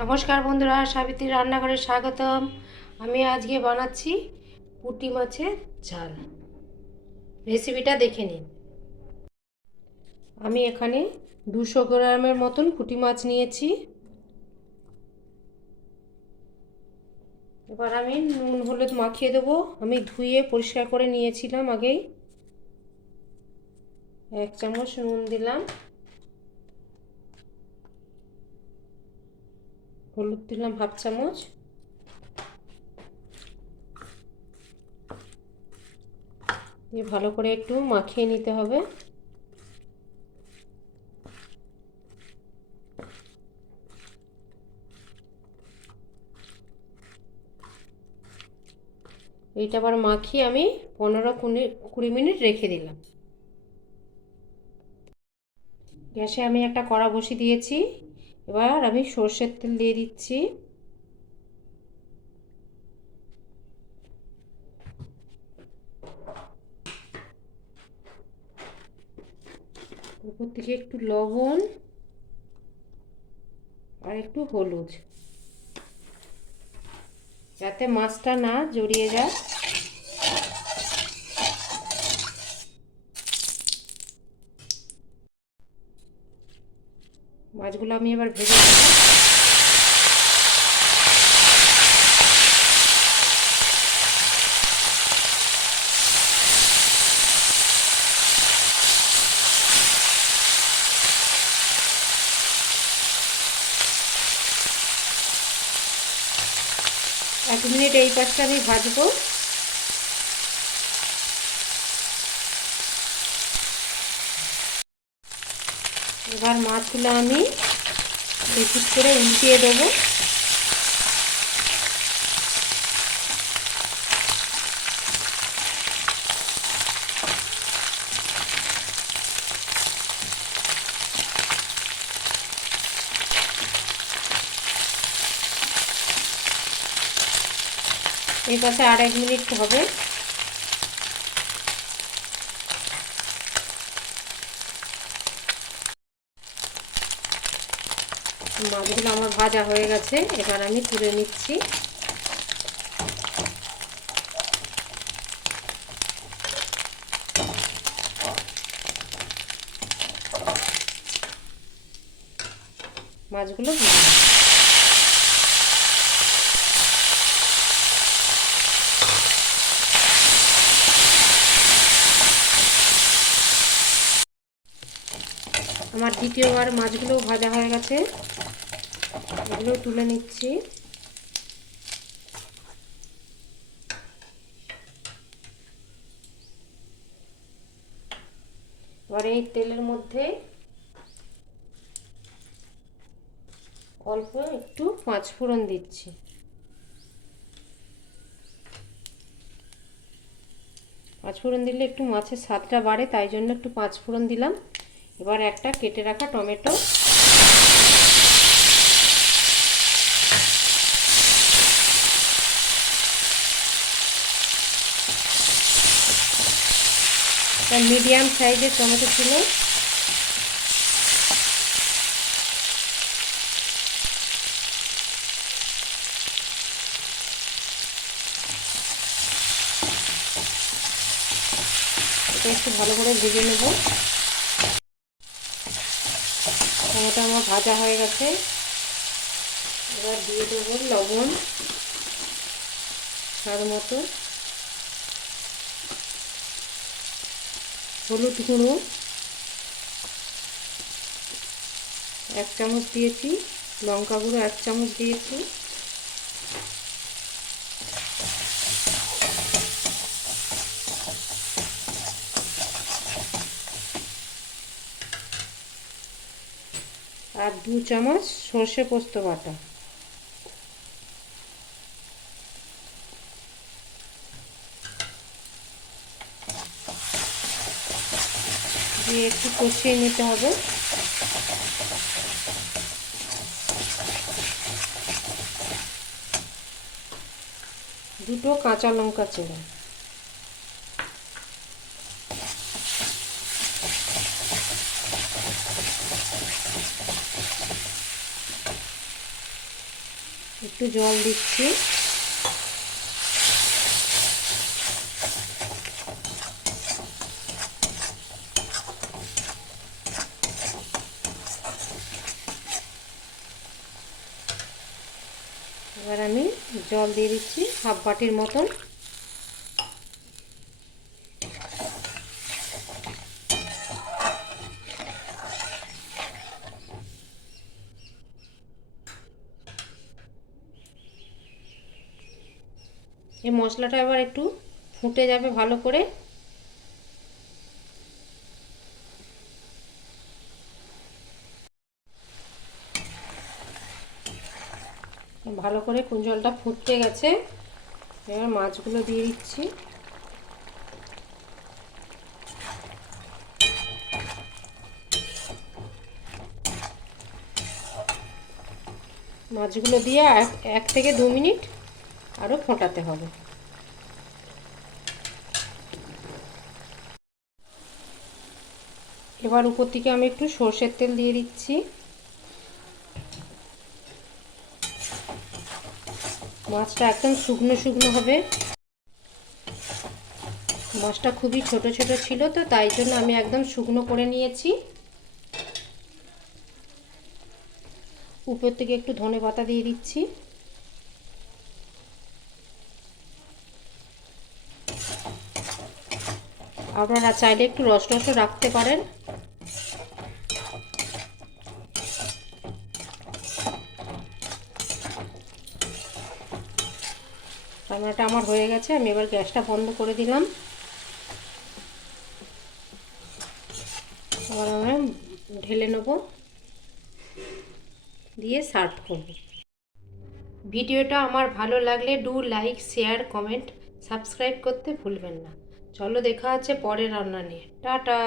নমস্কার বন্ধুরা সাবিত্রী রান্নাঘরে স্বাগতম। আমি আজকে বানাচ্ছি পুঁটি মাছের ঝাল। রেসিপিটা দেখে নিন। আমি এখানে দুশো গ্রামের মতন পুঁটি মাছ নিয়েছি। এবার আমি নুন, হলুদ মাখিয়ে দেবো। আমি ধুয়ে পরিষ্কার করে নিয়েছিলাম আগেই। এক চামচ নুন দিলাম। হলুদ দিলাম হাফ চামচ। দিয়ে ভালো করে একটু মাখিয়ে নিতে হবে। এইটা আবার মাখিয়ে আমি পনেরো কুড়ি কুড়ি মিনিট রেখে দিলাম। গ্যাসে আমি একটা কড়া বসিয়ে দিয়েছি। এবার আমি সর্ষের তেল দিয়ে দিচ্ছি। উপর থেকে একটু লবণ আর একটু হলুদ। যাতে মাছটা না জড়িয়ে যায়। মাছগুলো আমি এবার ভেজে এক মিনিট এই পাশটা আমি ভাজবো। এবার মাছগুলো আমি বেশি করে উল্টিয়ে দেবো। এই পাশে আর এক মিনিট হবে। মাছগুলো আমার ভাজা হয়ে গেছে, এবার আমি তুলে নিচ্ছি। মাছগুলো আমার দ্বিতীয়বার মাছগুলো ভাজা হয়ে গেছে। এগুলো তুলে নিচ্ছি। এবার এই তেলের মধ্যে অল্প একটু পাঁচ ফোড়ন দিচ্ছি। পাঁচ ফোড়ন দিলে একটু মাছের স্বাদটা বাড়ে, তাই জন্য একটু পাঁচ ফোড়ন দিলাম। এবার একটা কেটে রাখা টমেটো মিডিয়াম সাইজের টমেটো ছিল। এটা একটু ভালো করে ভেজে নেব। টমেটো আমার ভাজা হয়ে গেছে। এবার দিয়ে দেবো লবণ, স্বাদ মতো। হলুদ গুঁড়ো, এক চামচ দিয়েছি, লঙ্কা গুঁড়ো এক চামচ দিয়েছি। আর দু চামচ সর্ষে পোস্ত বাটা। দিয়ে একটু কষিয়ে নিতে হবে। দুটো কাঁচা লঙ্কা চেরা। একটু জল দিচ্ছি। এবার আমি জল দিয়ে দিচ্ছি হাফ বাটির মতন। এই মশলাটা এবার একটু ফুটে যাবে ভালো করে। ভালো করে জলটা ফুটতে গেছে। এবার মাছগুলো দিয়ে দিচ্ছি। মাছগুলো দিয়ে এক থেকে দু মিনিট আরও ফোটাতে হবে। এবার উপর থেকে আমি একটু সর্ষের তেল দিয়ে দিচ্ছি। মাছটা একদম শুকনো শুকনো হবে। মাছটা খুবই ছোট ছোট ছিল তো, তাই জন্য আমি একদম শুকনো করে নিয়েছি। উপর থেকে একটু ধনে পাতা দিয়ে দিচ্ছি। আপনারা চাইলে একটু রস রসও রাখতে পারেন। রান্নাটা আমার হয়ে গেছে, আমি এবার গ্যাসটা বন্ধ করে দিলাম। এবার আমরা ঢেলে নেব, দিয়ে সার্ভ করব। ভিডিওটা আমার ভালো লাগলে do like, share, comment, subscribe করতে ভুলবেন না। চলো দেখা আছে পরের রান্না নিয়ে। টাটা!